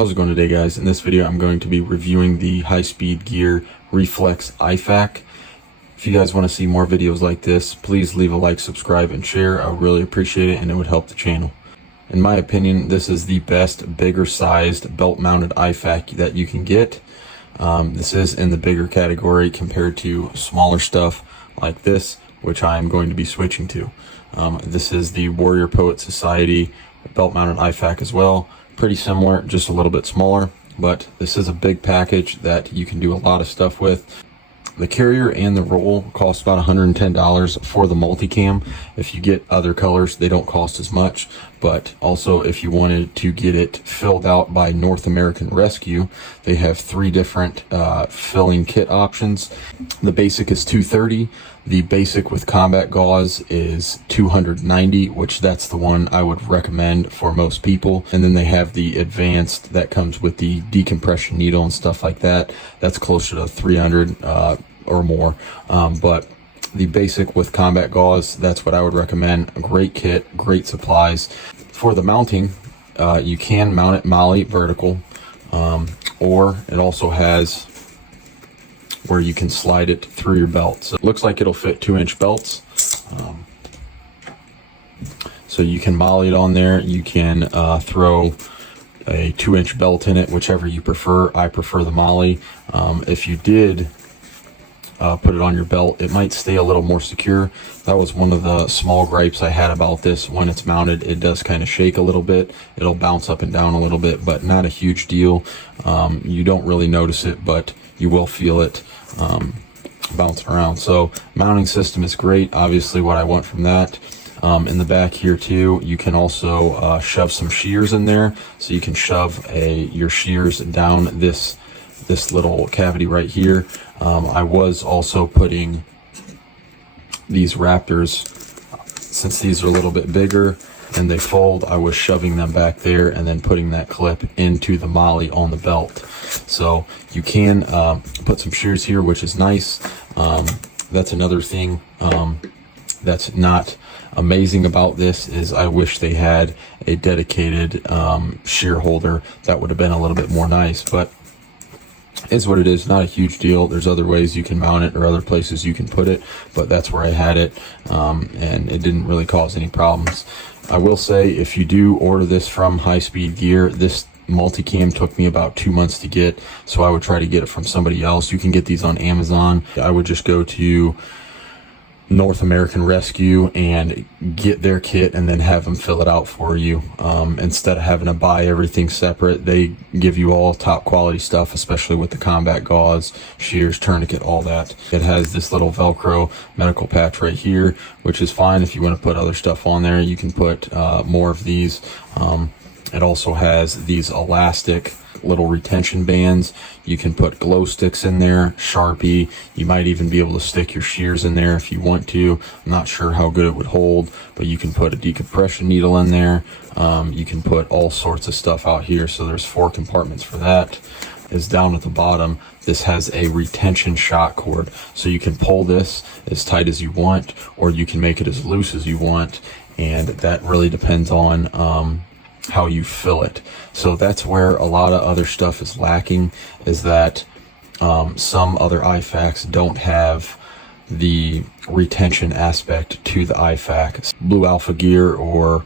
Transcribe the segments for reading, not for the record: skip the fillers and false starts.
How's it going today, guys? In this video I'm going to be reviewing the high-speed gear Reflex IFAK. If you guys want to see more videos like this, please leave a like, subscribe, and share. I would really appreciate it, and it would help the channel. In my opinion, this is the best bigger sized belt-mounted IFAK that you can get. This is in the bigger category compared to smaller stuff like this, which I am going to be switching to. This is the Warrior Poet Society belt-mounted IFAK as well. Pretty similar, just a little bit smaller, but this is a big package that you can do a lot of stuff with. The carrier and the roll cost about $110 for the multicam. If you get other colors, they don't cost as much, but also if you wanted to get it filled out by North American Rescue, they have 3 different filling kit options. The basic is $230. The basic with combat gauze is $290, which that's the one I would recommend for most people. And then they have the advanced that comes with the decompression needle and stuff like that. That's closer to $300 or more. But the basic with combat gauze, that's what I would recommend. A great kit, great supplies. For the mounting, you can mount it MOLLE vertical, or it also has where you can slide it through your belt. So it looks like it'll fit 2-inch belts. So you can MOLLE it on there. You can throw a 2-inch belt in it, whichever you prefer. I prefer the MOLLE. If you did put it on your belt, it might stay a little more secure. That was one of the small gripes I had about this. When it's mounted, it does kind of shake a little bit. It'll bounce up and down a little bit, but not a huge deal. You don't really notice it, but you will feel it bouncing around. So mounting system is great. Obviously what I want from that. In the back here too, you can also shove some shears in there. So you can shove your shears down this little cavity right here. I was also putting these Raptors, since these are a little bit bigger and they fold, I was shoving them back there and then putting that clip into the MOLLE on the belt. So you can put some shears here, which is nice. That's another thing that's not amazing about this, is I wish they had a dedicated shear holder. That would have been a little bit more nice, but is what it is. Not a huge deal. There's other ways you can mount it or other places you can put it, but that's where I had it, and it didn't really cause any problems. I will say, if you do order this from High Speed Gear, this multicam took me about 2 months to get, so I would try to get it from somebody else. You can get these on Amazon. I would just go to North American Rescue and get their kit and then have them fill it out for you. Instead of having to buy everything separate, they give you all top quality stuff, especially with the combat gauze, shears, tourniquet, all that. It has this little Velcro medical patch right here, which is fine. If you want to put other stuff on there, you can put more of these. It also has these elastic little retention bands. You can put glow sticks in there, Sharpie. You might even be able to stick your shears in there if you want to. I'm not sure how good it would hold, but you can put a decompression needle in there. You can put all sorts of stuff out here. So there's 4 compartments for that. Is down at the bottom, this has a retention shock cord, so you can pull this as tight as you want, or you can make it as loose as you want, and that really depends on how you fill it. So that's where a lot of other stuff is lacking, is that some other IFAKs don't have the retention aspect to the IFAK. Blue Alpha Gear or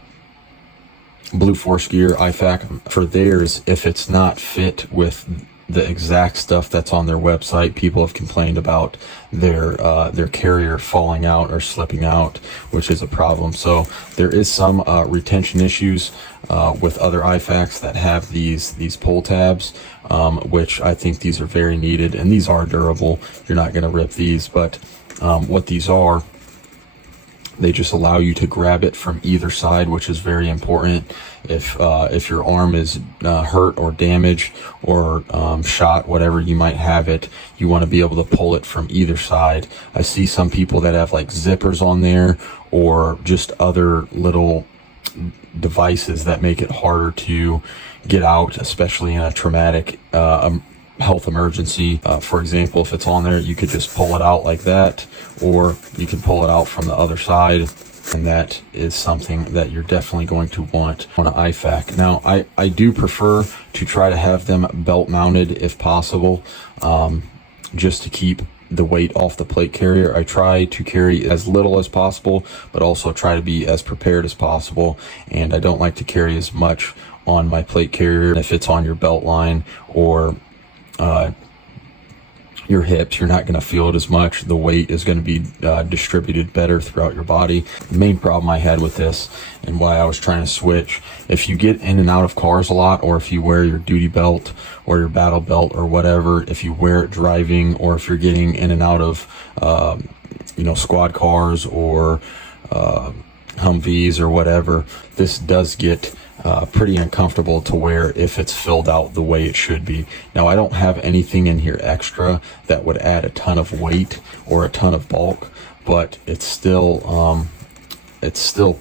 Blue Force Gear IFAK, for theirs, if it's not fit with the exact stuff that's on their website, people have complained about their carrier falling out or slipping out, which is a problem. So there is some retention issues with other IFAKs that have these pull tabs, which I think these are very needed, and these are durable. You're not going to rip these, but what these are, they just allow you to grab it from either side, which is very important. If your arm is hurt or damaged or shot, whatever you might have it, you want to be able to pull it from either side. I see some people that have like zippers on there, or just other little devices that make it harder to get out, especially in a traumatic health emergency. For example, if it's on there, you could just pull it out like that, or you can pull it out from the other side. And that is something that you're definitely going to want on an IFAK. Now, I do prefer to try to have them belt mounted if possible, just to keep the weight off the plate carrier. I try to carry as little as possible, but also try to be as prepared as possible. And I don't like to carry as much on my plate carrier. If it's on your belt line or your hips, you're not going to feel it as much. The weight is going to be distributed better throughout your body. The main problem I had with this, and why I was trying to switch, if you get in and out of cars a lot, or if you wear your duty belt or your battle belt or whatever, if you wear it driving, or if you're getting in and out of squad cars or Humvees or whatever, this does get pretty uncomfortable to wear if it's filled out the way it should be. Now, I don't have anything in here extra that would add a ton of weight or a ton of bulk, but it still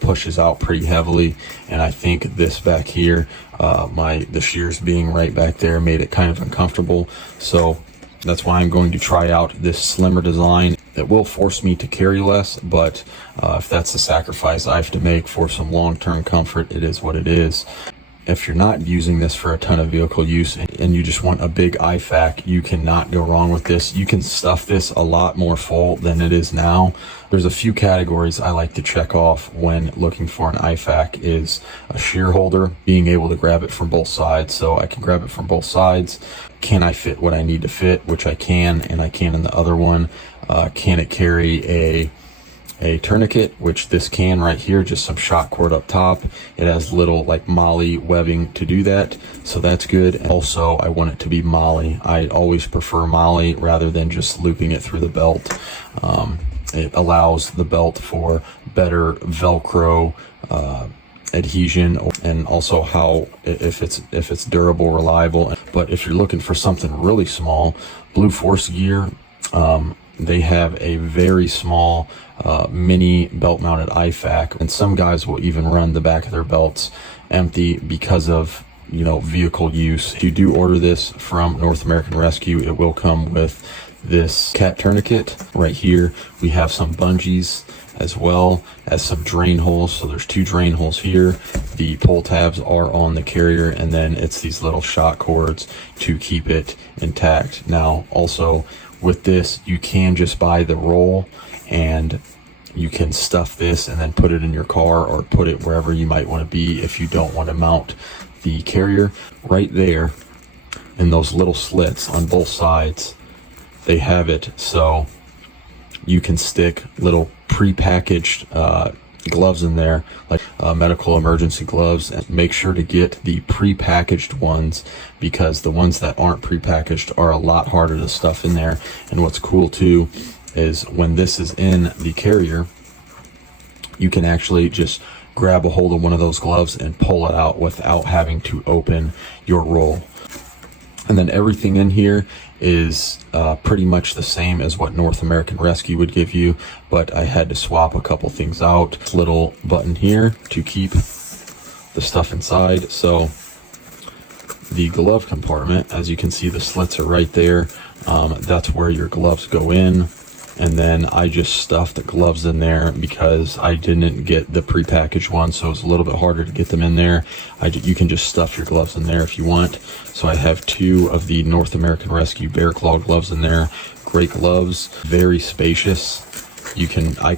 pushes out pretty heavily. And I think this back here, the shears being right back there, made it kind of uncomfortable. So that's why I'm going to try out this slimmer design. It will force me to carry less, but if that's the sacrifice I have to make for some long-term comfort, it is what it is. If you're not using this for a ton of vehicle use and you just want a big IFAK, you cannot go wrong with this. You can stuff this a lot more full than it is now. There's a few categories I like to check off when looking for an IFAK. Is a shear holder, being able to grab it from both sides. So I can grab it from both sides. Can I fit what I need to fit, which I can, and I can in the other one. Can it carry a tourniquet, which this can right here, just some shot cord up top. It has little like molly webbing to do that, so that's good. And also, I want it to be molly. I always prefer molly rather than just looping it through the belt. It allows the belt for better Velcro adhesion, and also how if it's durable, reliable. But if you're looking for something really small, Blue Force Gear, they have a very small mini belt mounted IFAK, and some guys will even run the back of their belts empty because of vehicle use. If you do order this from North American Rescue, it will come with this cat tourniquet right here. We have some bungees as well as some drain holes. So there's 2 drain holes here. The pull tabs are on the carrier, and then it's these little shot cords to keep it intact. Now, also with this, you can just buy the roll, and you can stuff this and then put it in your car or put it wherever you might want to be if you don't want to mount the carrier. Right there in those little slits on both sides, they have it so you can stick little pre-packaged gloves in there, like medical emergency gloves. And make sure to get the pre-packaged ones, because the ones that aren't pre-packaged are a lot harder to stuff in there. And what's cool too is when this is in the carrier, you can actually just grab a hold of one of those gloves and pull it out without having to open your roll. And then everything in here is pretty much the same as what North American Rescue would give you, but I had to swap a couple things out. This little button here to keep the stuff inside. So the glove compartment, as you can see, the slits are right there. That's where your gloves go in. And then I just stuffed the gloves in there because I didn't get the prepackaged one, so it's a little bit harder to get them in there. You can just stuff your gloves in there if you want. So I have 2 of the North American Rescue Bear Claw gloves in there. Great gloves, very spacious. I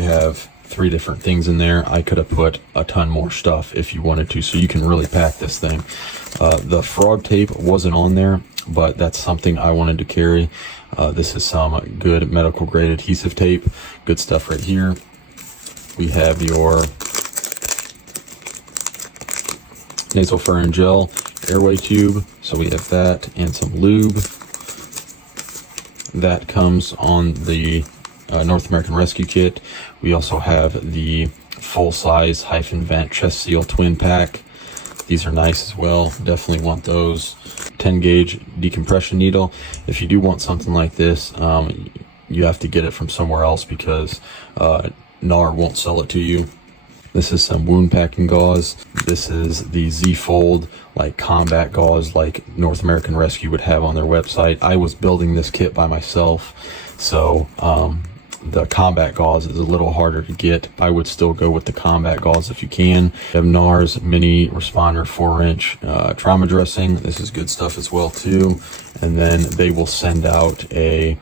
have 3 different things in there. I could have put a ton more stuff if you wanted to, so you can really pack this thing. The frog tape wasn't on there, but that's something I wanted to carry. This is some good medical grade adhesive tape. Good stuff right here. We have your nasopharyngel airway tube. So we have that and some lube. That comes on the North American Rescue Kit. We also have the full-size hyphen vent chest seal twin pack. These are nice as well. Definitely want those. 10 gauge decompression needle. If you do want something like this, you have to get it from somewhere else because NAR won't sell it to you. This is some wound packing gauze. This is the Z-Fold like combat gauze like North American Rescue would have on their website. I was building this kit by myself, so the combat gauze is a little harder to get. I would still go with the combat gauze if you can. You have NARS mini responder 4-inch trauma dressing. This is good stuff as well too. And then they will send out a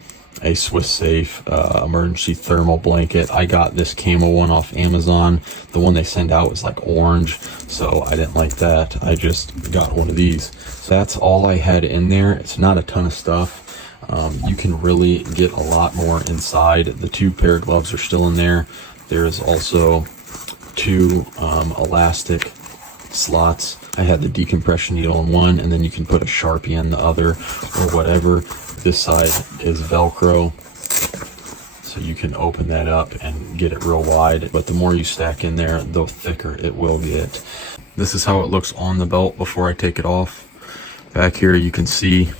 Swiss Safe emergency thermal blanket. I got this camo one off Amazon. The one they send out was like orange, so I didn't like that. I just got one of these. So that's all I had in there. It's not a ton of stuff. You can really get a lot more inside. The 2 pair of gloves are still in there. There is also 2 elastic slots. I had the decompression needle in one, and then you can put a Sharpie in the other or whatever. This side is Velcro, so you can open that up and get it real wide, but the more you stack in there, the thicker it will get. This is how it looks on the belt before I take it off. Back here you can see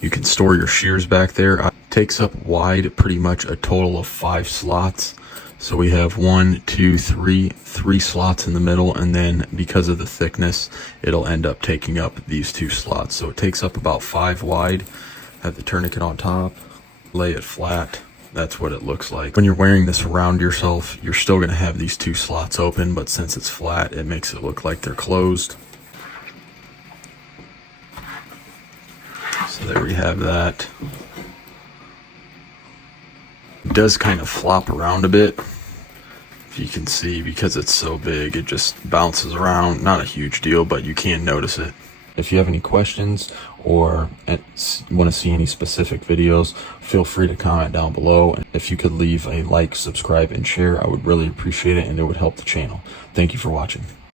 you can store your shears back there. It takes up wide pretty much a total of 5 slots. So we have 1, 2, 3 slots in the middle, and then because of the thickness, it'll end up taking up these 2 slots. So it takes up about 5 wide. Have the tourniquet on top, lay it flat. That's what it looks like. When you're wearing this around yourself, you're still gonna have these 2 slots open, but since it's flat, it makes it look like they're closed. So there we have that. It does kind of flop around a bit. If you can see, because it's so big, it just bounces around. Not a huge deal, but you can notice it. If you have any questions or want to see any specific videos, feel free to comment down below. And if you could leave a like, subscribe, and share, I would really appreciate it, and it would help the channel. Thank you for watching.